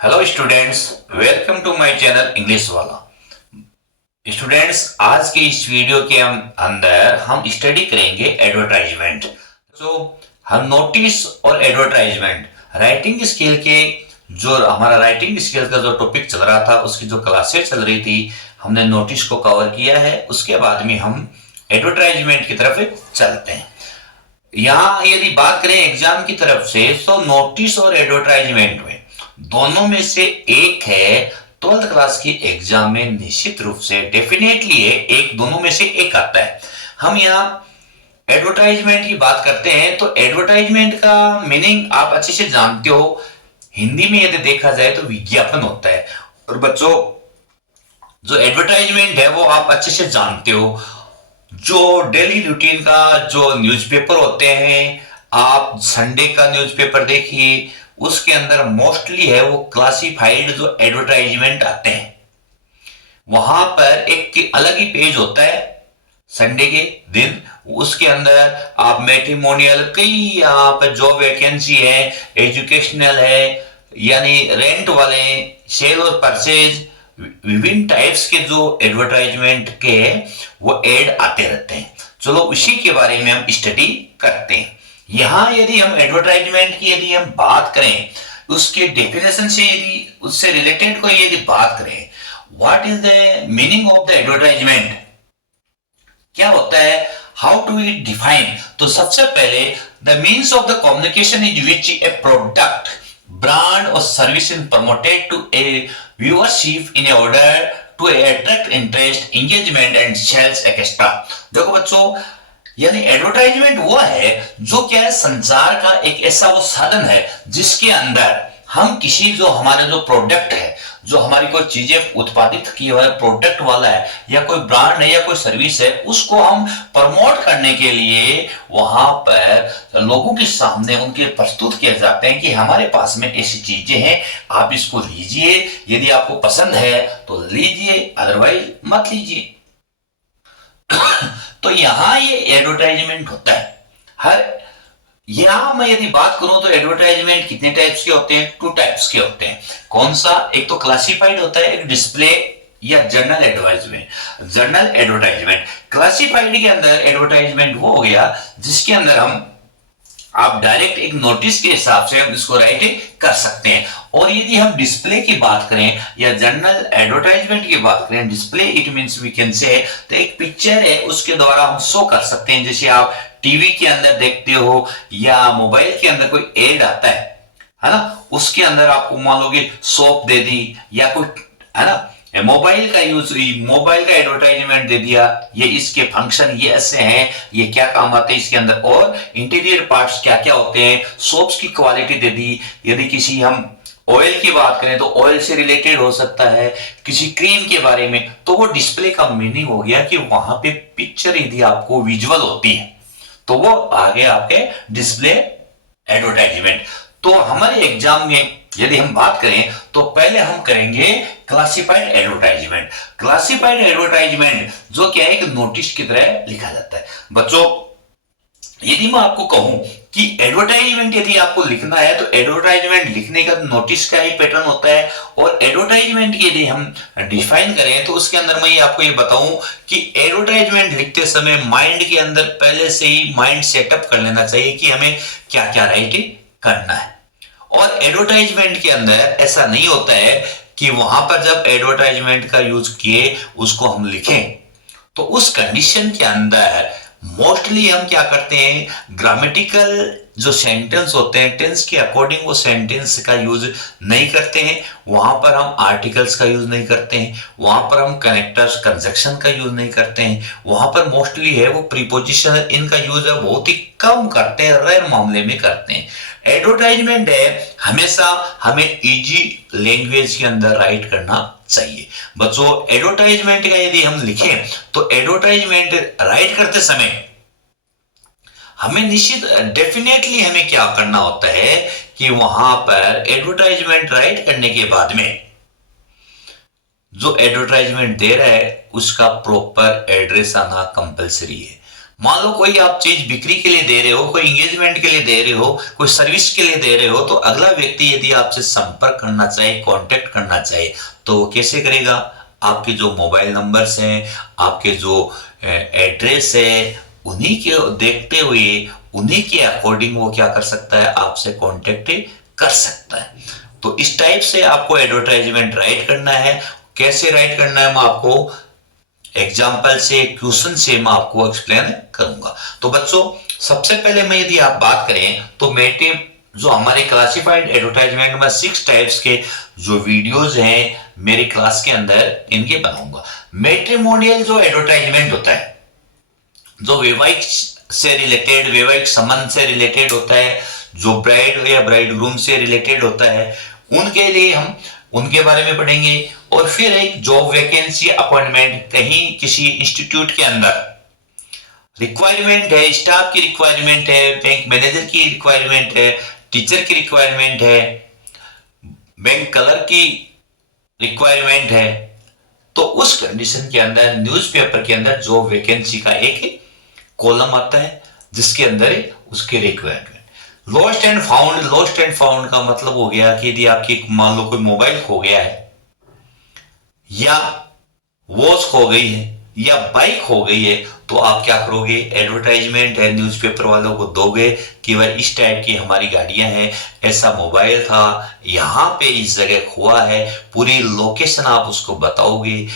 Hello students, welcome to my channel English वाला। Students, आज के इस वीडियो के अंदर हम स्टडी करेंगे एडवर्टाइजमेंट। हम नोटिस और एडवर्टाइजमेंट राइटिंग स्किल के जो हमारा राइटिंग स्किल का जो टॉपिक चल रहा था उसकी जो क्लासेस चल रही थी, हमने नोटिस को कवर किया है। उसके बाद में हम एडवर्टाइजमेंट की तरफ चलते हैं। यहाँ यदि बात करें एग्जाम की तरफ से, तो नोटिस और एडवर्टाइजमेंट में दोनों में से एक है। 12th क्लास की एग्जाम में निश्चित रूप से डेफिनेटली है, एक दोनों में से एक आता है। हम यहाँ एडवर्टाइजमेंट की बात करते हैं तो एडवर्टाइजमेंट का मीनिंग आप अच्छे से जानते हो। हिंदी में यदि देखा जाए तो विज्ञापन होता है। और बच्चों, जो एडवर्टाइजमेंट है वो आप अच्छे से जानते हो। जो डेली रूटीन का जो न्यूज़पेपर होते हैं, आप संडे का न्यूज़पेपर देखिए, उसके अंदर मोस्टली है वो क्लासिफाइड जो एडवर्टाइजमेंट आते हैं। वहां पर एक अलग ही पेज होता है संडे के दिन। उसके अंदर आप मैट्रिमोनियल, कई यहाँ पर जॉब वैकेंसी है, एजुकेशनल है, यानी रेंट वाले, सेल और परचेज, विभिन्न टाइप्स के जो एडवर्टाइजमेंट के हैं वो एड आते रहते हैं। चलो उसी के बारे में हम स्टडी करते हैं। यहां यदि हम एडवर्टाइजमेंट की यदि हम बात करें, उसके डेफिनेशन से यदि उससे रिलेटेड कोई यदि बात करें, what is the meaning of the advertisement, क्या होता है, हाउ टू इट डिफाइन। तो सबसे पहले, the means of the communication is which A product, brand or service is promoted to a viewership in order to attract interest, engagement and sales etc। देखो बच्चों, यानी advertisement वो है जो क्या है, संचार का एक ऐसा वो साधन है जिसके अंदर हम किसी जो हमारे जो प्रोडक्ट है, जो हमारी कोई चीजें उत्पादित की हुआ प्रोडक्ट वाला है, या कोई ब्रांड है या कोई सर्विस है, उसको हम प्रमोट करने के लिए वहां पर लोगों के सामने उनके प्रस्तुत किए जाते हैं कि हमारे पास में ऐसी चीजें हैं, आप इसको लीजिए, यदि आपको पसंद है तो लीजिए, अदरवाइज मत लीजिए। तो यहां ये एडवर्टाइजमेंट होता है। हर यहां मैं यदि बात करूं तो एडवर्टाइजमेंट कितने टाइप्स के होते हैं? 2 टाइप्स के होते हैं। कौन सा? एक तो क्लासिफाइड होता है, एक डिस्प्ले या journal advertisement. Journal advertisement, classified के अंदर एडवर्टाइजमेंट वो हो गया जिसके अंदर आप डायरेक्ट एक नोटिस के हिसाब से हम इसको राइटिंग कर सकते हैं। और यदि हम डिस्प्ले की बात करें या जनरल एडवर्टाइजमेंट की बात करें, display it means we can say, तो एक पिक्चर है उसके द्वारा हम शो कर सकते हैं। जैसे आप टीवी के अंदर देखते हो या मोबाइल के अंदर कोई एड आता है ना, उसके अंदर आपको मान लो कि सोप दे दी या कोई, है ना, मोबाइल का यूज, मोबाइल का एडवर्टाइजमेंट दे दिया, ये इसके फंक्शन ये ऐसे हैं, ये क्या काम आते हैं इसके अंदर, और इंटीरियर पार्ट्स क्या क्या होते हैं, सोप्स की क्वालिटी दे दी। यदि किसी हम ऑयल की बात करें तो ऑयल से रिलेटेड हो सकता है, किसी क्रीम के बारे में, तो वो डिस्प्ले का मीनिंग हो गया कि वहां पे पिक्चर यदि आपको विजुअल होती है तो वो आ गया आपके डिस्प्ले एडवर्टाइजमेंट। तो हमारे एग्जाम में यदि हम बात करें तो पहले हम करेंगे क्लासिफाइड एडवर्टाइजमेंट। क्लासिफाइड एडवर्टाइजमेंट जो क्या है, एक नोटिस की तरह लिखा जाता है। बच्चों, यदि मैं आपको कहूं कि एडवर्टाइजमेंट यदि आपको लिखना है तो एडवर्टाइजमेंट लिखने का नोटिस का ही पैटर्न होता है। और एडवर्टाइजमेंट यदि हम डिफाइन करें तो उसके अंदर मैं आपको ये बताऊं कि एडवर्टाइजमेंट लिखते समय माइंड के अंदर पहले से ही माइंड सेटअप कर लेना चाहिए कि हमें क्या क्या राइटिंग करना है। और एडवर्टाइजमेंट के अंदर ऐसा नहीं होता है कि वहां पर जब एडवर्टाइजमेंट का यूज किए उसको हम लिखें, तो उस कंडीशन के अंदर मोस्टली हम क्या करते हैं, ग्रामेटिकल जो सेंटेंस होते हैं टेंस के अकॉर्डिंग वो सेंटेंस का यूज नहीं करते हैं। वहां पर हम आर्टिकल्स का यूज नहीं करते हैं, वहां पर हम कनेक्टर्स कंजक्शन का यूज नहीं करते हैं, वहां पर मोस्टली है वो प्रीपोजिशन इनका यूज है बहुत ही कम करते हैं, रेयर मामले में करते हैं। एडवर्टाइजमेंट है हमेशा हमें इजी लैंग्वेज के अंदर राइट करना चाहिए। बच्चों, एडवर्टाइजमेंट का यदि हम लिखें तो एडवर्टाइजमेंट राइट करते समय हमें निश्चित डेफिनेटली हमें क्या करना होता है कि वहां पर एडवर्टाइजमेंट राइट करने के बाद में जो एडवर्टाइजमेंट दे रहा है उसका प्रॉपर एड्रेस आना कंपलसरी है। मान लो कोई आप चीज बिक्री के लिए दे रहे हो, कोई एंगेजमेंट के लिए दे रहे हो, कोई सर्विस के लिए दे रहे हो, तो अगला व्यक्ति यदि आपसे संपर्क करना चाहे, कांटेक्ट करना चाहे, तो वो कैसे करेगा? आपके जो मोबाइल नंबर्स हैं, आपके जो एड्रेस है, उन्हीं के देखते हुए, उन्हीं के अकॉर्डिंग वो क्या कर सकता है? आपसे कांटेक्ट कर सकता है। तो इस टाइप से आपको एडवर्टाइजमेंट राइट करना है। कैसे राइट करना है मैं आपको एग्जाम्पल से, क्वेश्चन से मैं आपको एक्सप्लेन करूंगा। तो बच्चों, सबसे पहले मैं यदि आप बात करें तो मेटे जो हमारे क्लासिफाइड एडवर्टाइजमेंट में 6 टाइप्स के जो वीडियोस हैं मेरी क्लास के अंदर, इनके बनाऊंगा। मैट्रिमोनियल जो एडवर्टाइजमेंट होता है, जो वैवाहिक से रिलेटेड, वैवाहिक संबंध से रिलेटेड होता है, जो ब्राइड या ब्राइड ग्रूम से रिलेटेड होता है, उनके लिए हम उनके बारे में पढ़ेंगे। और फिर एक जॉब वैकेंसी अपॉइंटमेंट, कहीं किसी इंस्टीट्यूट के अंदर रिक्वायरमेंट है, स्टाफ की रिक्वायरमेंट है, बैंक मैनेजर की रिक्वायरमेंट है, टीचर की रिक्वायरमेंट है, बैंक कलर की रिक्वायरमेंट है, तो उस कंडीशन के अंदर न्यूज़पेपर के अंदर जॉब वैकेंसी का एक कॉलम आता है जिसके अंदर उसके requirement. Lost and found, lost and found का मतलब हो गया कि यदि आपकी मान लो कोई मोबाइल खो गया है, या वॉच खो गई है, या बाइक खो गई है, तो आप क्या करोगे? एडवर्टाइजमेंट है, न्यूज़पेपर वालों को दोगे कि भाई इस टाइप की हमारी गाड़ियां हैं, ऐसा मोबाइल था, यहां पे इस जगह खोआ है, पूरी लोकेशन आप उसको बताओगे।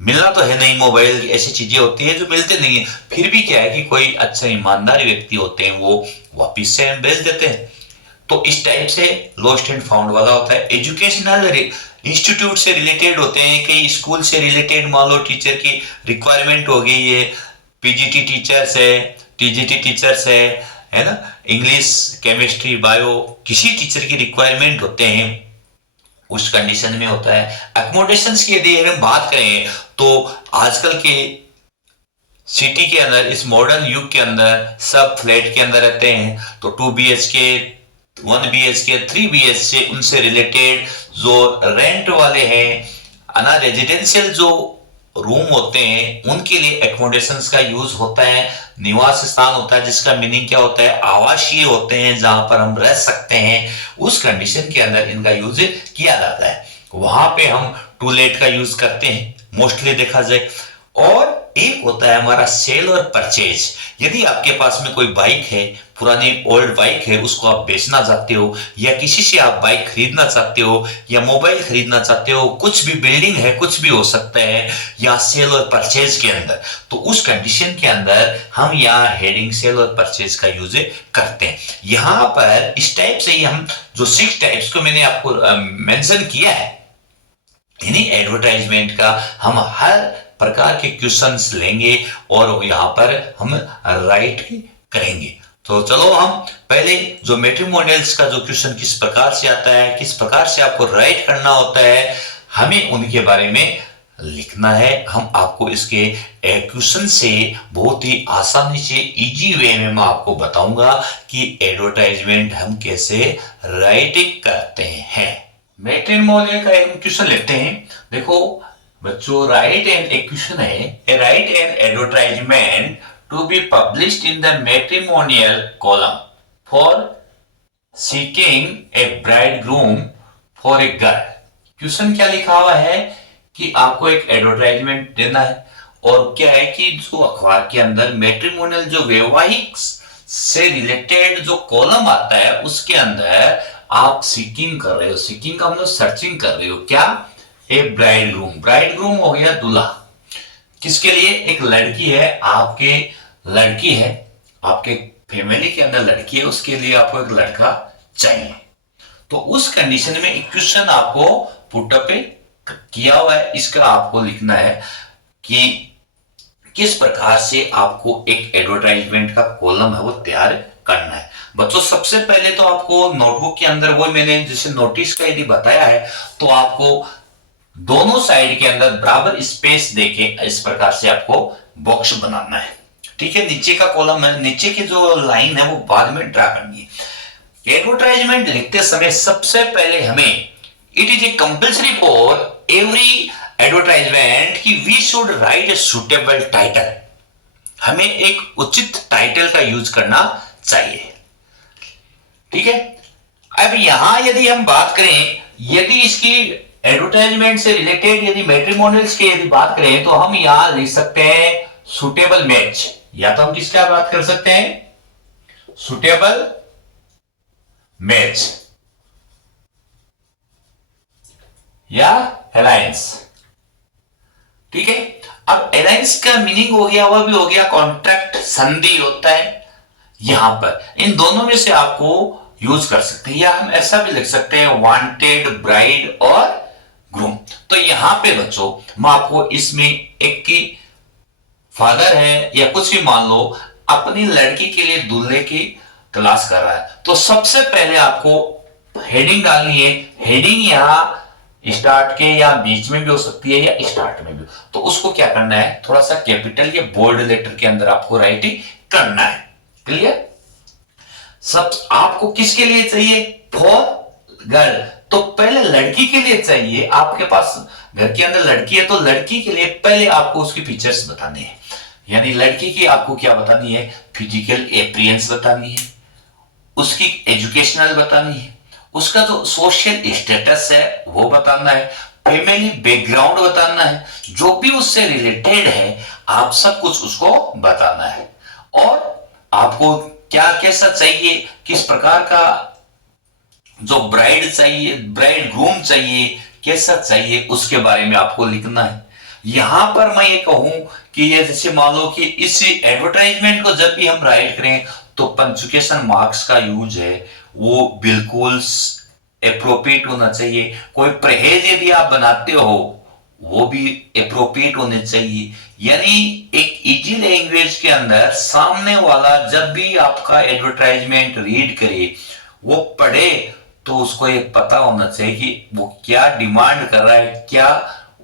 मिलना तो है नहीं, मोबाइल ऐसी चीजें होती है जो मिलते नहीं है, फिर भी क्या है कि कोई अच्छा ईमानदार व्यक्ति होते हैं वो वापिस से भेज देते हैं। तो इस टाइप से लॉस्ट एंड फाउंड वाला होता है। एजुकेशनल इंस्टीट्यूट से रिलेटेड होते हैं, कई स्कूल से रिलेटेड, मान लो टीचर की रिक्वायरमेंट हो गई है, पीजीटी टीचर्स है, टीजीटी टीचर्स है ना, इंग्लिश, केमिस्ट्री, बायो, किसी टीचर की रिक्वायरमेंट होते हैं, उस कंडीशन में होता है। अकोमोडेशंस की यदि हम बात करें तो आजकल के सिटी के अंदर, इस मॉडर्न युग के अंदर सब फ्लैट के अंदर रहते हैं, तो 2 BHK, 1 BHK, 3 BHK, उनसे रिलेटेड जो रेंट वाले हैं ना, रेजिडेंशियल जो रूम होते हैं, उनके लिए एकोमोडेशंस का यूज होता है। निवास स्थान होता है जिसका मीनिंग क्या होता है? आवासीय होते हैं, जहां पर हम रह सकते हैं, उस कंडीशन के अंदर इनका यूज किया जाता है। वहां पे हम टू लेट का यूज करते हैं मोस्टली देखा जाए। और एक होता है हमारा सेल और परचेज। यदि आपके पास में कोई बाइक है, पुरानी ओल्ड बाइक है, उसको आप बेचना चाहते हो, या किसी से आप बाइक खरीदना चाहते हो, या मोबाइल खरीदना चाहते हो, कुछ भी बिल्डिंग है, कुछ भी हो सकता है, या सेल और परचेज के अंदर, तो उस कंडीशन के अंदर हम यहाँ हेडिंग सेल और परचेज का यूज करते हैं। यहाँ पर इस टाइप से ही हम जो 6 टाइप्स को मैंने आपको मेंशन किया है, यानी एडवर्टाइजमेंट का हम हर प्रकार के क्वेश्चंस लेंगे और यहां पर हम राइट करेंगे। तो चलो हम पहले जो मैट्रिमोनियल्स का जो क्वेश्चन किस प्रकार से आता है, किस प्रकार से आपको राइट करना होता है, हमें उनके बारे में लिखना है। हम आपको इसके क्वेश्चन से बहुत ही आसानी से इजी वे में मैं आपको बताऊंगा कि एडवर्टाइजमेंट हम कैसे राइट करते हैं। मैट्रिमोनियल का एक क्वेश्चन लेते हैं। देखो बच्चों, राइट एन एक क्वेश्चन है, write an advertisement to be published in the matrimonial column for seeking a bridegroom for a girl. Question क्या लिखा हुआ है कि आपको एक एडवर्टाइजमेंट देना है, और क्या है कि जो अखबार के अंदर मैट्रिमोनियल जो वैवाहिक से रिलेटेड जो कॉलम आता है उसके अंदर आप सीकिंग कर रहे हो। सीकिंग का मतलब सर्चिंग कर रहे हो। क्या? ए ब्राइड ग्रूम। ब्राइड ग्रूम हो गया दूल्हा। किसके लिए? एक लड़की है, आपके लड़की है, आपके फैमिली के अंदर लड़की है, उसके लिए आपको एक लड़का चाहिए। तो उस कंडीशन में एक क्वेश्चन आपको पुटअप किया हुआ है, इसका आपको लिखना है कि किस प्रकार से आपको एक एडवर्टाइजमेंट का कॉलम है वो तैयार करना है। बच्चों, सबसे पहले तो आपको नोटबुक के अंदर वो मैंने जैसे नोटिस का यदि बताया है, तो आपको दोनों साइड के अंदर बराबर स्पेस देके इस प्रकार से आपको बॉक्स बनाना है। ठीक है, नीचे का कॉलम है, नीचे की जो लाइन है वो बाद में ड्रा करनी है। एडवर्टाइजमेंट लिखते समय सबसे पहले हमें it is a compulsory for every advertisement कि we should write a suitable title. हमें एक उचित टाइटल का यूज करना चाहिए। ठीक है, अब यहां यदि हम बात करें, यदि इसकी एडवर्टाइजमेंट से रिलेटेड यदि मैट्रिमोनियल्स की यदि बात करें, तो हम यहां लिख सकते हैं सुटेबल मैच, या तो हम किसका बात कर सकते हैं, सुटेबल मैच या अलायंस। ठीक है, अब अलायंस का मीनिंग हो गया, वह भी हो गया कॉन्ट्रैक्ट, संधि होता है। यहां पर इन दोनों में से आपको यूज कर सकते हैं, या हम ऐसा भी लिख सकते हैं वांटेड ब्राइड और ग्रूम। तो यहां पे बच्चों मैं आपको इसमें एक की फादर है या कुछ भी मान लो, अपनी लड़की के लिए दूल्हे की तलाश कर रहा है, तो सबसे पहले आपको हेडिंग डालनी है। हेडिंग यहां स्टार्ट के या बीच में भी हो सकती है या स्टार्ट में भी, तो उसको क्या करना है, थोड़ा सा कैपिटल या बोल्ड लेटर के अंदर आपको राइटिंग करना है। क्लियर? सब आपको किसके लिए चाहिए, फॉर गर्ल, तो पहले लड़की के लिए चाहिए। आपके पास घर के अंदर लड़की है, तो लड़की के लिए पहले आपको उसकी फीचर्स बताने हैं, यानी लड़की की आपको क्या बतानी है, फिजिकल अपीयरेंस बतानी है, उसकी एजुकेशनल बतानी है, उसका जो सोशल स्टेटस है वो बताना है, फैमिली बैकग्राउंड बताना है, जो भी उससे रिलेटेड है आप सब कुछ उसको बताना है, और आपको क्या कैसा चाहिए, किस प्रकार का जो ब्राइड चाहिए, ब्राइड ग्रूम चाहिए, कैसा चाहिए, उसके बारे में आपको लिखना है। यहां पर मैं ये कहूं कि ये जैसे मान लो कि इस एडवर्टाइजमेंट को जब भी हम राइट करें, तो पंचुकेशन मार्क्स का यूज है वो बिल्कुल अप्रोप्रिएट होना चाहिए। कोई परहेज यदि आप बनाते हो वो भी अप्रोप्रिएट होने चाहिए, यानी एक इजी लैंग्वेज के अंदर सामने वाला जब भी आपका एडवर्टाइजमेंट रीड करे, वो पढ़े, तो उसको ये पता होना चाहिए कि वो क्या डिमांड कर रहा है, क्या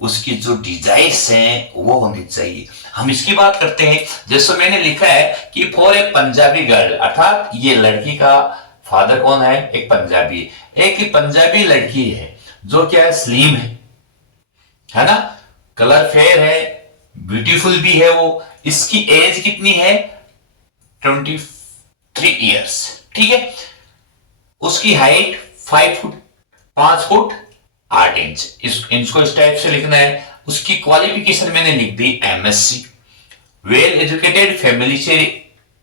उसकी जो डिजाइर्स हैं वो होनी चाहिए। हम इसकी बात करते हैं, जैसे मैंने लिखा है कि फॉर ए पंजाबी गर्ल, अर्थात ये लड़की का फादर कौन है, एक पंजाबी, एक पंजाबी लड़की है जो क्या है, स्लिम है ना, कलर फेयर है, ब्यूटीफुल भी है वो, इसकी एज कितनी है, 23 ईयर्स। ठीक है, उसकी हाइट 5 फुट 8 इंच, इसको इस टाइप से लिखना है। उसकी क्वालिफिकेशन मैंने लिख दी एमएससी, वेल एजुकेटेड फैमिली से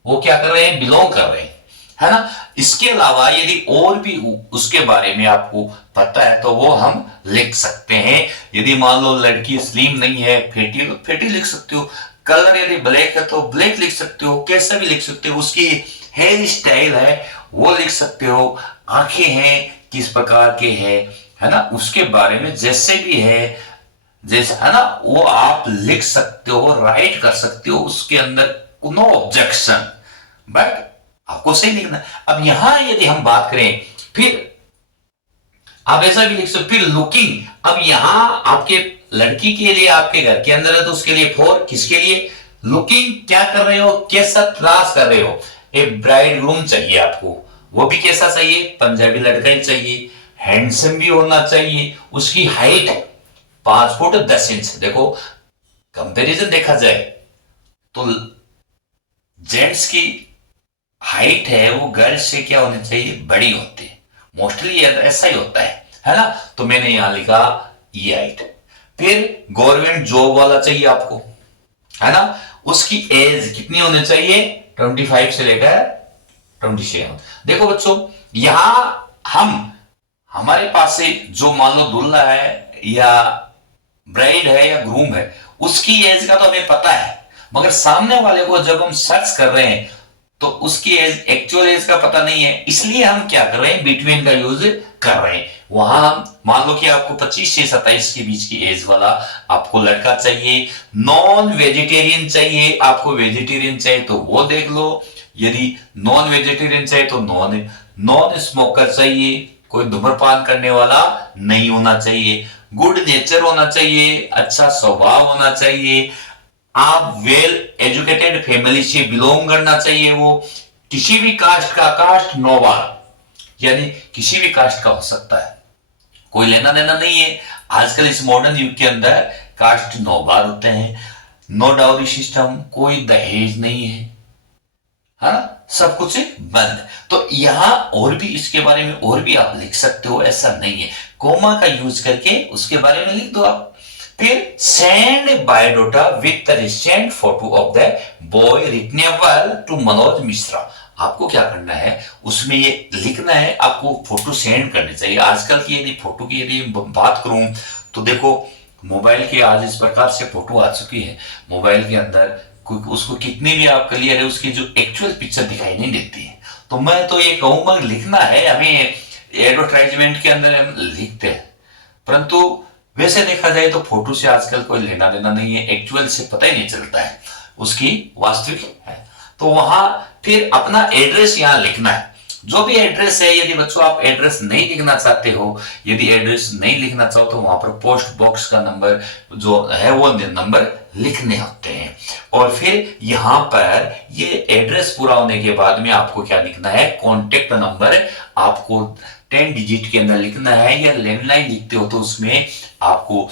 वो क्या कर रहे हैं, बिलोंग कर रहे हैं, है ना। इसके अलावा यदि और भी उसके बारे में आपको पता है तो वो हम लिख सकते हैं। यदि मान लो लड़की स्लिम नहीं है, फेटी, तो फेटी लिख सकते हो, कलर यदि ब्लैक है तो ब्लैक लिख सकते हो, कैसा भी लिख सकते हो, उसकी हेयर स्टाइल है वो लिख सकते हो, आंखें हैं किस प्रकार के है ना, उसके बारे में जैसे भी है, जैसे है ना, वो आप लिख सकते हो, राइट कर सकते हो, उसके अंदर नो ऑब्जेक्शन, बट आपको सही लिखना। अब यहां यदि हम बात करें, फिर आप ऐसा भी लिख सकते, फिर लुकिंग, अब यहां आपके लड़की के लिए आपके घर के अंदर है तो उसके लिए फॉर, किसके लिए, लुकिंग, क्या कर रहे हो, कैसा तलाश कर रहे हो, एक ब्राइड ग्रूम चाहिए आपको, वो भी कैसा चाहिए, पंजाबी लड़का ही चाहिए, हैंडसम भी होना चाहिए, उसकी हाइट 5 फुट 10 इंच। देखो कंपैरिजन देखा जाए तो जेंट्स की हाइट है वो गर्ल्स से क्या होनी चाहिए, बड़ी होती है, मोस्टली ऐसा ही होता है ना। तो मैंने यहां लिखा ये हाइट। फिर गवर्नमेंट जॉब वाला चाहिए आपको, है ना, उसकी एज कितनी होनी चाहिए, 25 से लेकर 27। देखो बच्चों, यहां हमारे पास से जो मान लो दूल्हा है या ब्राइड है या ग्रूम है, उसकी एज का तो हमें पता है, मगर सामने वाले को जब हम सर्च कर रहे हैं तो उसकी एज, एक्चुअल एज का पता नहीं है, इसलिए हम क्या कर रहे हैं, बिटवीन का यूज कर रहे हैं। वहां हम मान लो कि आपको 25 से 27 के बीच की एज वाला आपको लड़का चाहिए, नॉन वेजिटेरियन चाहिए, आपको वेजिटेरियन चाहिए तो वो देख लो, यदि नॉन वेजिटेरियन चाहिए तो नॉन स्मोकर चाहिए, कोई धूम्रपान करने वाला नहीं होना चाहिए, गुड नेचर होना चाहिए, अच्छा स्वभाव होना चाहिए, आप वेल एजुकेटेड फैमिली से बिलोंग करना चाहिए, वो किसी भी कास्ट का, कास्ट नोबार, यानी किसी भी कास्ट का हो सकता है, कोई लेना देना नहीं है। आजकल इस मॉडर्न युग के अंदर कास्ट नोबार होते हैं, नो डाउरी सिस्टम, कोई दहेज नहीं है, है ना, सब कुछ बंद। तो यहां और भी इसके बारे में और भी आप लिख सकते हो, ऐसा नहीं है। कोमा का यूज करके उसके बारे में लिख दो आप। फिर send biodata with the recent photo of the boy returnable to Manoj Mishra. आपको क्या करना है, उसमें ये लिखना है, आपको फोटो सेंड करनी चाहिए। आजकल की यदि फोटो की यदि बात करूं तो देखो, मोबाइल की आज इस प्रकार से फोटो आ चुकी है, मोबाइल के अंदर उसको कितनी भी आप क्लियर है, उसकी जो एक्चुअल पिक्चर दिखाई नहीं देती है। तो मैं तो ये कहूंगा लिखना है, हमें एडवर्टाइजमेंट के अंदर हम लिखते हैं, परंतु वैसे देखा जाए तो फोटो से आजकल कोई लेना देना नहीं है, एक्चुअल से पता ही नहीं चलता है उसकी वास्तविक है। तो वहां फिर अपना एड्रेस यहां लिखना है, जो भी एड्रेस है। यदि बच्चों आप एड्रेस नहीं लिखना चाहते हो, यदि एड्रेस नहीं लिखना चाहो तो वहां पर पोस्ट बॉक्स का नंबर जो है वो नंबर लिखने होते हैं। और फिर यहां पर ये एड्रेस पूरा होने के बाद में आपको क्या लिखना है, कॉन्टेक्ट नंबर आपको 10 डिजिट के अंदर लिखना है, या लैंडलाइन लिखते हो तो उसमें आपको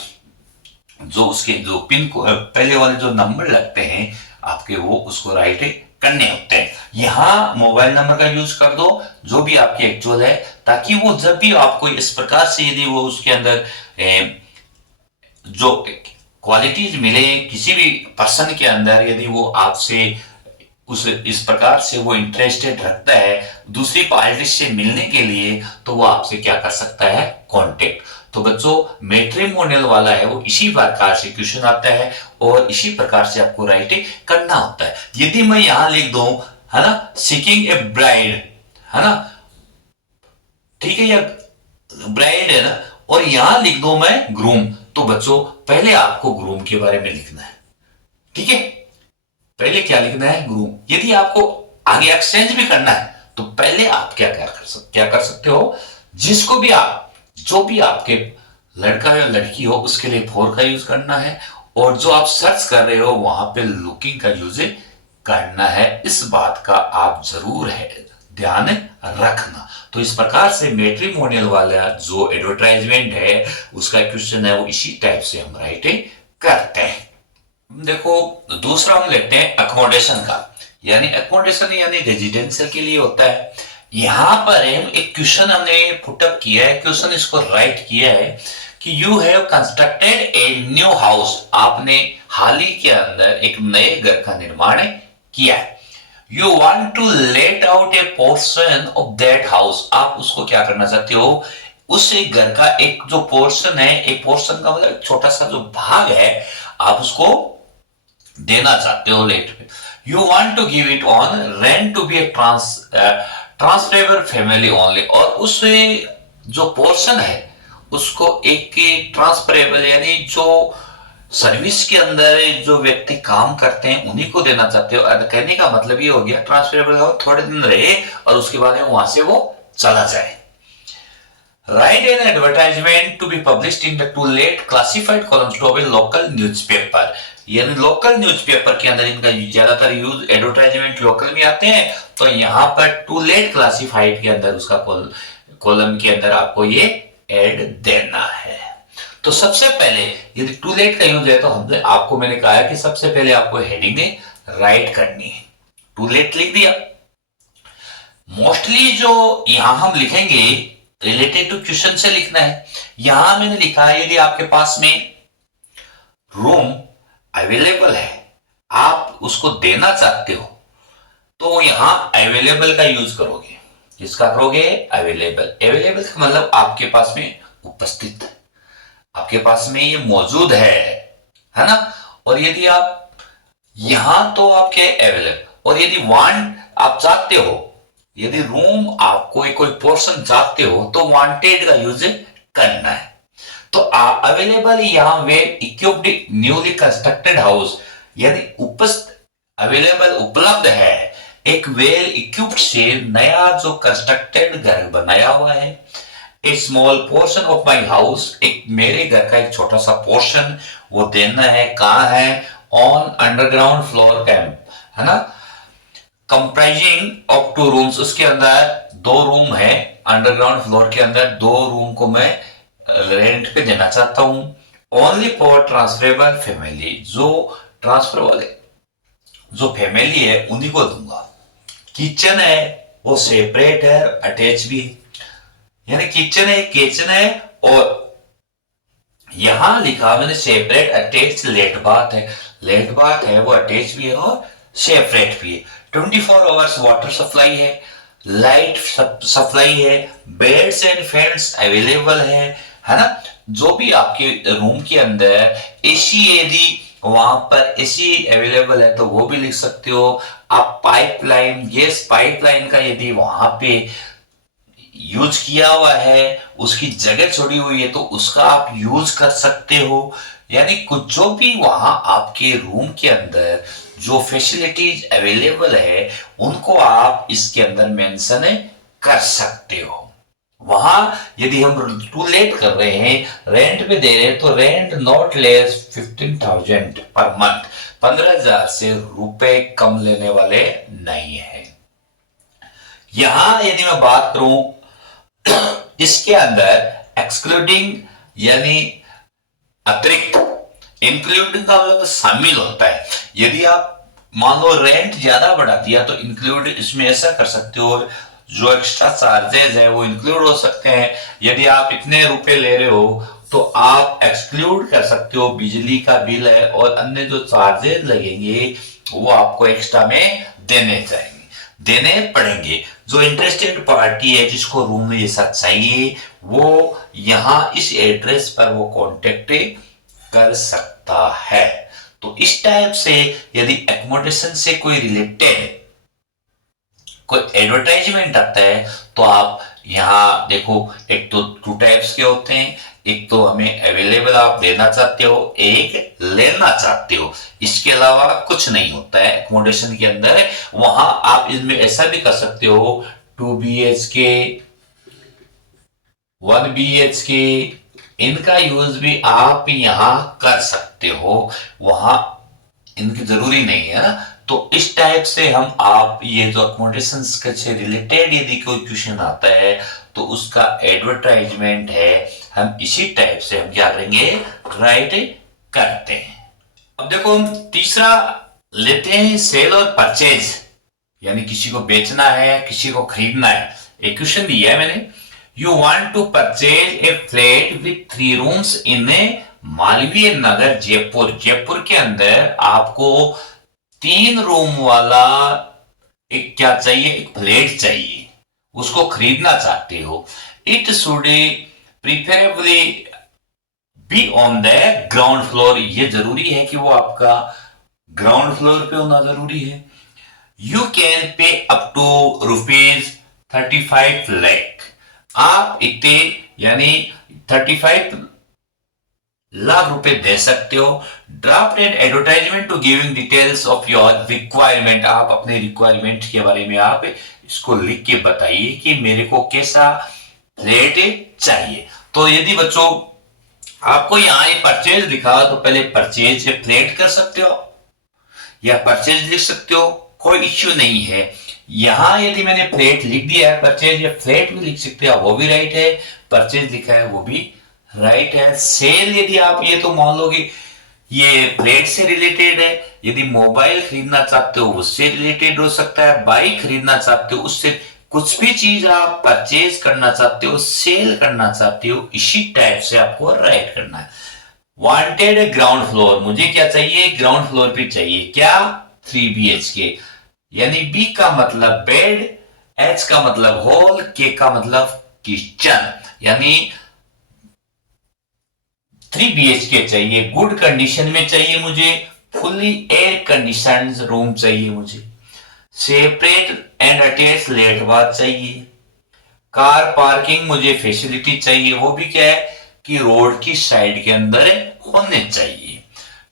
जो उसके जो पिन को पहले वाले जो नंबर लगते हैं आपके, वो उसको राइट करने होते हैं। यहां मोबाइल नंबर का यूज कर दो जो भी आपके एक्चुअल है, ताकि वो जब भी आपको इस प्रकार से यदि वो उसके अंदर जो क्वालिटीज मिले किसी भी पर्सन के अंदर, यदि वो आपसे उस इस प्रकार से वो इंटरेस्टेड रखता है दूसरी पार्टी से मिलने के लिए, तो वो आपसे क्या कर सकता है, कांटेक्ट। तो बच्चों मैट्रिमोनियल वाला है वो इसी प्रकार से क्वेश्चन आता है और इसी प्रकार से आपको राइट करना होता है। यदि मैं यहां लिख दूं, है ना, सीकिंग ए ब्राइड, है ना, ठीक है, या ब्राइड है ना, और यहां लिख दूं मैं ग्रूम, तो बच्चों पहले आपको ग्रूम के बारे में लिखना है, ठीक है। पहले क्या लिखना है, ग्रूम। यदि आपको आगे एक्सचेंज भी करना है तो पहले आप क्या कर सकते हो, जिसको भी आप, जो भी आपके लड़का या लड़की हो उसके लिए फॉर का यूज करना है, और जो आप सर्च कर रहे हो वहां पे लुकिंग का यूज करना है। इस बात का आप जरूर है ध्यान रखना। तो इस प्रकार से मैट्रिमोनियल वाला जो एडवर्टाइजमेंट है उसका क्वेश्चन है वो इसी टाइप से हम राइट करते हैं। देखो दूसरा हम लेते हैं अकोमोडेशन का, यानी अकोमोडेशन यानी रेजिडेंशियल के लिए होता है। यहां पर एक क्वेश्चन हमने पुटअप किया है, क्वेश्चन इसको राइट किया है कि you have constructed a new house, आपने हाल ही के अंदर एक नए घर का निर्माण किया है। You want to let out a portion of that house, आप उसको क्या करना चाहते हो, उस घर का एक जो पोर्शन है, एक पोर्शन का मतलब छोटा सा जो भाग है, आप उसको देना चाहते हो लेट पे। You want to give it on rent to be a transferable family only, और उस जो पोर्शन है उसको एक ट्रांसफरेबल यानी जो सर्विस के अंदर जो व्यक्ति काम करते हैं उन्हीं को देना चाहते हो। कहने का मतलब ये हो गया ट्रांसफरेबल हो, थोड़े दिन रहे और उसके बाद में वहां से वो चला जाए। Write an advertisement to be published in the to let classified columns of a local newspaper, यानी लोकल न्यूज़पेपर के अंदर इनका ज्यादातर यूज एडवर्टाइजमेंट लोकल में आते हैं। तो यहाँ पर टू लेट क्लासिफाइड के अंदर उसका कॉलम के अंदर आपको ये ऐड देना है। तो सबसे पहले यदि टू लेट का यूज है तो हमने आपको मैंने कहा कि सबसे पहले आपको हेडिंग राइट करनी है। टू लेट लिख दिया। मोस्टली जो यहां हम लिखेंगे रिलेटेड टू क्वेश्चन से लिखना है। यहां मैंने लिखा है यदि आपके पास में रूम अवेलेबल है, आप उसको देना चाहते हो, तो यहां अवेलेबल का यूज करोगे। किसका करोगे, अवेलेबल। अवेलेबल का मतलब आपके पास में उपस्थित है, आपके पास में ये मौजूद है ना। और यदि आप यहां तो आपके अवेलेबल, और यदि वांट आप चाहते हो, यदि रूम आप कोई पोर्शन चाहते हो तो वांटेड का यूज करना है। तो अवेलेबल यहां वे इक्विप्ड न्यूली कंस्ट्रक्टेड हाउस, यानी अवेलेबल उपलब्ध है एक वेल इक्विप्ड से नया जो कंस्ट्रक्टेड घर बनाया हुआ है। A small portion of my house, एक मेरे घर का एक छोटा सा पोर्शन वो देना है। कहां है, ऑन अंडरग्राउंड फ्लोर कैंप, है ना, कंप्राइजिंग ऑफ 2 रूम्स, उसके अंदर 2 रूम है। अंडरग्राउंड फ्लोर के अंदर 2 रूम को मैं रेंट पे देना चाहता हूं। ओनली फॉर ट्रांसफरेबल फैमिली, जो ट्रांसफर वाले जो फैमिली है उन्हीं को दूंगा। किचन है वो सेपरेट है, अटैच भी है, यानी किचन है और यहां लिखा मैंने सेपरेट अटैच लेट बाथ है, लेट बाथ है वो अटैच भी है और सेपरेट भी है। 24 आवर्स वाटर सप्लाई है, लाइट सप्लाई है, बेड्स एंड फैंस अवेलेबल है ना। जो भी आपके रूम के अंदर एसी, यदि वहां पर एसी अवेलेबल है तो वो भी लिख सकते हो आप। पाइपलाइन, गैस पाइपलाइन का यदि वहां पे यूज किया हुआ है, उसकी जगह छोड़ी हुई है तो उसका आप यूज कर सकते हो। यानी कुछ जो भी वहां आपके रूम के अंदर जो फैसिलिटीज अवेलेबल है उनको आप इसके अंदर मेंशन कर सकते हो। वहां यदि हम टू लेट कर रहे हैं, रेंट पे दे रहे हैं, तो rent not less 15,000 per month, 15,000 से रुपए कम लेने वाले नहीं है। यहां यदि मैं बात करूं इसके अंदर एक्सक्लूडिंग यानी अतिरिक्त, इंक्लूडिंग का मतलब शामिल होता है। यदि आप मान लो रेंट ज्यादा बढ़ा दिया तो इंक्लूड इसमें ऐसा कर सकते हो, जो एक्स्ट्रा चार्जेस है वो इंक्लूड हो सकते हैं। यदि आप इतने रुपए ले रहे हो तो आप एक्सक्लूड कर सकते हो, बिजली का बिल है और अन्य जो चार्जेस लगेंगे वो आपको एक्स्ट्रा में देने पड़ेंगे। जो इंटरेस्टेड पार्टी है जिसको रूम में ये सब चाहिए वो यहां इस एड्रेस पर वो कांटेक्ट कर सकता है। तो इस टाइप से यदि एकोमोडेशन से कोई रिलेटेड कोई एडवर्टाइजमेंट आता है तो आप यहां देखो, एक तो 2 टाइप्स के होते हैं, एक तो हमें अवेलेबल आप देना चाहते हो, एक लेना चाहते हो, इसके अलावा कुछ नहीं होता है एकोमोडेशन के अंदर। वहां आप इसमें ऐसा भी कर सकते हो 2 BHK 1 BHK, इनका यूज भी आप यहां कर सकते हो, वहां इनकी जरूरी नहीं है ना। तो इस टाइप से हम आप ये जो अकोमोडेशन से रिलेटेड यदि कोई क्वेश्चन आता है तो उसका एडवर्टाइजमेंट है, हम इसी टाइप से हम क्या करेंगे, राइट करते हैं। अब देखो हम तीसरा लेते हैं, सेल और परचेज, यानी किसी को बेचना है किसी को खरीदना है। एक क्वेश्चन दिया है मैंने, you want to purchase a flat with 3 rooms in Malviya Nagar Jaipur. Jaipur के अंदर आपको 3 रूम वाला एक क्या चाहिए, एक फ्लैट चाहिए, उसको खरीदना चाहते हो। It should preferably be on the ground floor, ये जरूरी है कि वो आपका ग्राउंड फ्लोर पे होना जरूरी है। You can pay up to ₹35 lakh, आप इतने यानी 35 लाख रुपए दे सकते हो। Draft and advertisement to giving details of your requirement, आप अपने रिक्वायरमेंट के बारे में आप इसको लिख के बताइए कि मेरे को कैसा फ्लैट चाहिए। तो यदि बच्चों आपको यहां ये परचेज दिखा तो पहले परचेज या फ्लैट कर सकते हो या परचेज लिख सकते हो, कोई इश्यू नहीं है। यहां यदि मैंने फ्लैट लिख दिया है, परचेज या फ्लैट भी लिख सकते हो, वो भी राइट है, परचेज लिखा है वो भी राइट है। सेल यदि आप ये तो मान लो कि ये फ्लैट से रिलेटेड है, यदि मोबाइल खरीदना चाहते हो उससे रिलेटेड हो सकता है, बाइक खरीदना चाहते हो उससे, कुछ भी चीज आप परचेज करना चाहते हो, सेल करना चाहते हो, इसी टाइप से आपको राइट करना है। वांटेड ग्राउंड फ्लोर, मुझे क्या चाहिए, ग्राउंड फ्लोर पे चाहिए क्या, 3 BHK, यानी बी का मतलब बेड, एच का मतलब हॉल, के का मतलब किचन, यानी 3 BHK चाहिए, गुड कंडीशन में चाहिए मुझे, फुल्ली एयर कंडीशन रूम चाहिए मुझे, separate and attach lat bath चाहिए, कार पार्किंग मुझे फैसिलिटी चाहिए, वो भी क्या है कि रोड की साइड के अंदर होने चाहिए,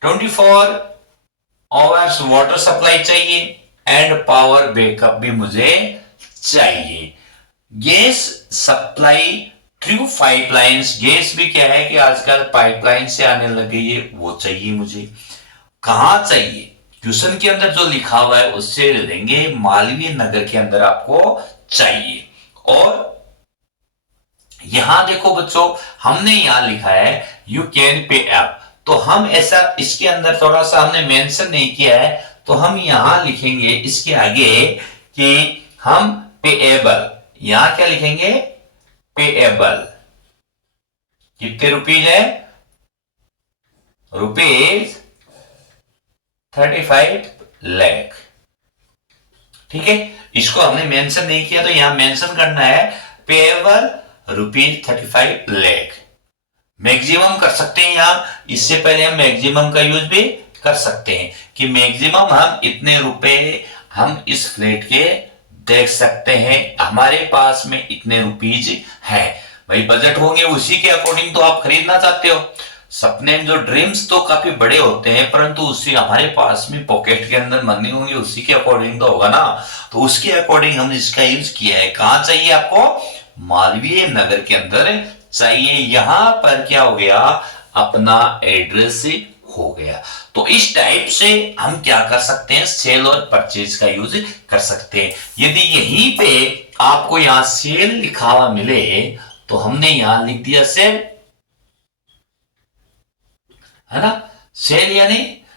24 आवर्स वाटर सप्लाई चाहिए एंड पावर बैकअप भी मुझे चाहिए। Gas supply through pipelines, gas भी क्या है कि आजकल पाइपलाइन से आने लग गई है, वो चाहिए मुझे। कहां चाहिए, क्वेश्चन के अंदर जो लिखा हुआ है उससे लेंगे, मालवीय नगर के अंदर आपको चाहिए। और यहां देखो बच्चों, हमने यहां लिखा है यू कैन पे अप, तो हम ऐसा इसके अंदर थोड़ा सा हमने मेंशन नहीं किया है, तो हम यहां लिखेंगे इसके आगे कि हम पेएबल, यहां क्या लिखेंगे, पेएबल कितने रुपीज है, रुपीज 35 लाख। ठीक है, इसको हमने मेंशन नहीं किया तो यहां मेंशन करना है पेएबल रुपीज 35 लाख। मैक्सिमम कर सकते हैं यहां, इससे पहले हम मैक्सिमम का यूज भी कर सकते हैं कि मैक्सिमम हम इतने रुपए हम इस फ्लैट के देख सकते हैं, हमारे पास में इतने रुपीज हैं। भाई बजट होंगे उसी के अकॉर्डिंग तो आप खरीदना चाहते हो। सपने जो ड्रीम्स तो काफी बड़े होते हैं, परंतु उसी हमारे पास में पॉकेट के अंदर मनी होंगे उसी के अकॉर्डिंग तो होगा ना। तो उसके अकॉर्डिंग हमने इसका यूज किया है। कहां चाहिए आपको, मालवीय नगर के अंदर चाहिए। यहां पर क्या हो गया, अपना एड्रेस हो गया। तो इस टाइप से हम क्या कर सकते हैं, सेल और परचेज का यूज कर सकते हैं। यदि यहीं पे आपको यहां सेल लिखा हुआ मिले तो हमने यहां लिख दिया सेल, है ना। सेल यानी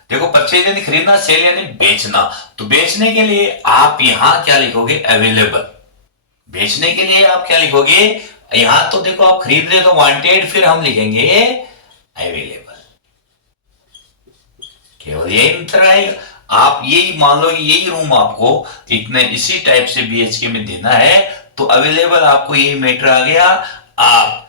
देखो, परचेज यानी खरीदना, सेल यानी बेचना। तो बेचने के लिए आप यहां क्या लिखोगे, अवेलेबल। बेचने के लिए आप क्या लिखोगे, यहां तो देखो आप खरीद रहे तो वांटेड, फिर हम लिखेंगे अवेलेबल। केवल यही अंतर आएगा। आप यही मान लो कि यही रूम आपको इतने इसी टाइप से बीएचके में देना है, तो अवेलेबल आपको यही मैटर आ गया। आप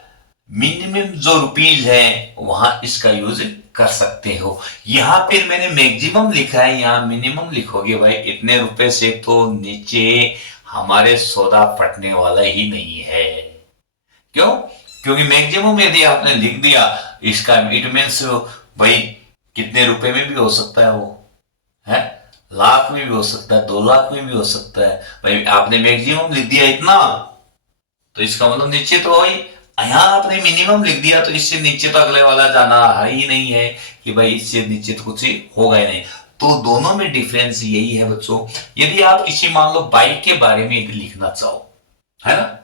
मिनिमम जो रुपीज है वहां इसका यूज कर सकते हो। यहां फिर मैंने मैक्सिमम लिखा है, यहां मिनिमम लिखोगे भाई इतने रुपए से तो नीचे हमारे सौदा पटने वाला ही नहीं है। क्यों, क्योंकि मैक्सिमम यदि आपने लिख दिया इसका इट मीन्स भाई कितने रुपए में भी हो सकता है, वो है लाख में भी हो सकता है, 2 लाख में भी हो सकता है। भाई आपने मैक्सिमम लिख दिया इतना, तो इसका मतलब नीचे तो वही, यहां आपने मिनिमम लिख दिया तो इससे नीचे तो अगले वाला जाना है ही नहीं है कि भाई इससे नीचे तो कुछ होगा ही नहीं। तो दोनों में डिफरेंस यही है बच्चों। यदि आप किसी मान लो बाइक के बारे में यदि लिखना चाहो, है ना,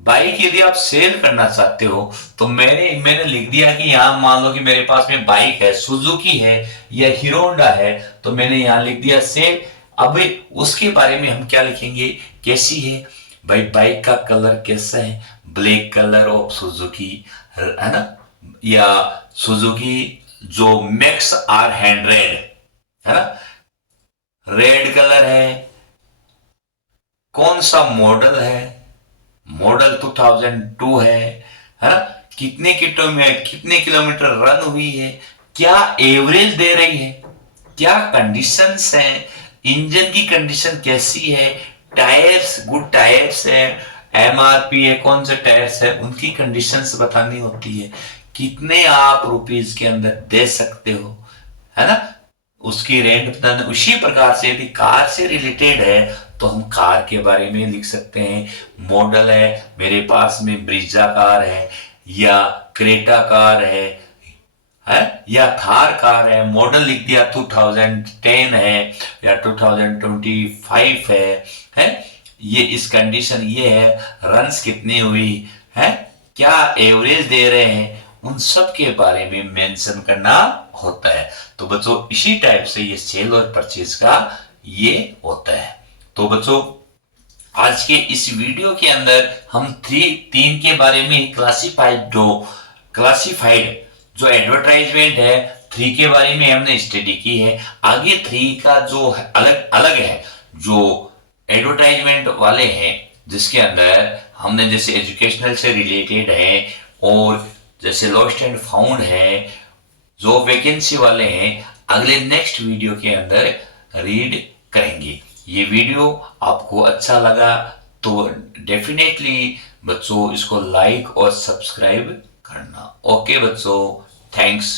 बाइक यदि आप सेल करना चाहते हो, तो मैंने लिख दिया कि यहां मान लो कि मेरे पास में बाइक है, सुजुकी है या हीरो होंडा है, तो मैंने यहां लिख दिया सेल। अब उसके बारे में हम क्या लिखेंगे, कैसी है भाई, बाइक का कलर कैसा है, ब्लैक कलर ऑफ सुजुकी, है ना, या सुजुकी जो मैक्स R100 है ना, रेड कलर है, कौन सा मॉडल है, मॉडल 2002 है ना, कितने किलोमीटर रन हुई है, क्या एवरेज दे रही है, क्या कंडीशंस है, इंजन की कंडीशन कैसी है, टायर्स गुड टायर्स है, MRP है, कौन से टायर्स है, उनकी कंडीशंस बतानी होती है, कितने आप रुपीज के अंदर दे सकते हो, है ना, उसकी रेंट बताना। उसी प्रकार से यदि कार से रिलेटेड है तो हम कार के बारे में लिख सकते हैं। मॉडल है, मेरे पास में ब्रीजा कार है या क्रेटा कार है या थार कार है, मॉडल लिख दिया 2010 है या 2025 है ये इस कंडीशन ये है, रन्स कितनी हुई है, क्या एवरेज दे रहे हैं, उन सब के बारे में मेंशन करना होता है। तो बच्चों इसी टाइप से ये सेल और परचेज का ये होता है। तो बच्चों आज के इस वीडियो के अंदर हम तीन के बारे में क्लासिफाइड जो एडवर्टाइजमेंट है 3 के बारे में हमने स्टडी की है। आगे 3 का जो अलग अलग है, जो एडवर्टाइजमेंट वाले हैं, जिसके अंदर हमने जैसे एजुकेशनल से रिलेटेड है और जैसे लॉस्ट एंड फाउंड है, जो वैकेंसी वाले हैं, अगले नेक्स्ट वीडियो के अंदर रीड करेंगे। ये वीडियो आपको अच्छा लगा तो डेफिनेटली बच्चों इसको लाइक और सब्सक्राइब करना। ओके बच्चों, थैंक्स।